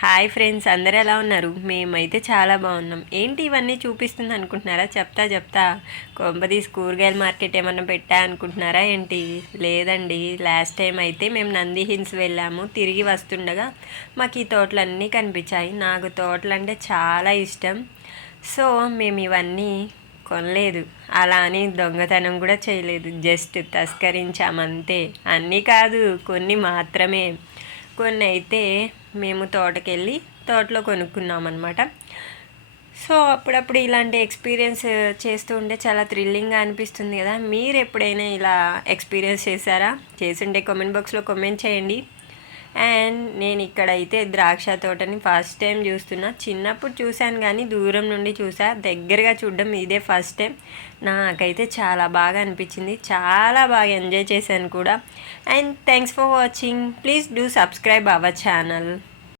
Hi friends, అందరు ఎలా ఉన్నారు? మేమైతే చాలా బాగున్నాం. ఏంటి ఇవన్నీ చూపిస్తుంది అనుకుంటున్నారా? చెప్తా కొంపదీసి కూరగాయల మార్కెట్ ఏమన్నా పెట్టా అనుకుంటున్నారా ఏంటి? లేదండి, లాస్ట్ టైం అయితే మేము నంది హిల్స్ వెళ్ళాము. తిరిగి వస్తుండగా మాకు ఈ తోటలన్నీ కనిపించాయి. నాకు తోటలు అంటే చాలా ఇష్టం. సో మేము ఇవన్నీ కొనలేదు, అలా అని దొంగతనం కూడా చేయలేదు. జస్ట్ తస్కరించామంతే. అన్నీ కాదు, కొన్ని మాత్రమే. కొన్ని అయితే మేము తోటకెళ్ళి తోటలో కొనుక్కున్నాం అనమాట. సో అప్పుడప్పుడు ఇలాంటి ఎక్స్పీరియన్స్ చేస్తూ ఉంటే చాలా థ్రిల్లింగ్గా అనిపిస్తుంది కదా. మీరు ఎప్పుడైనా ఇలా ఎక్స్పీరియన్స్ చేశారా? చేసుంటే కామెంట్ బాక్స్లో కామెంట్ చేయండి. అండ్ నేను ఇక్కడైతే ద్రాక్ష తోటని ఫస్ట్ టైం చూస్తున్నా. చిన్నప్పుడు చూశాను కానీ దూరం నుండి చూసా, దగ్గరగా చూడడం ఇదే ఫస్ట్ టైం. నాకైతే చాలా బాగా అనిపించింది, చాలా బాగా ఎంజాయ్ చేశాను కూడా. And thanks for watching. Please do subscribe our channel.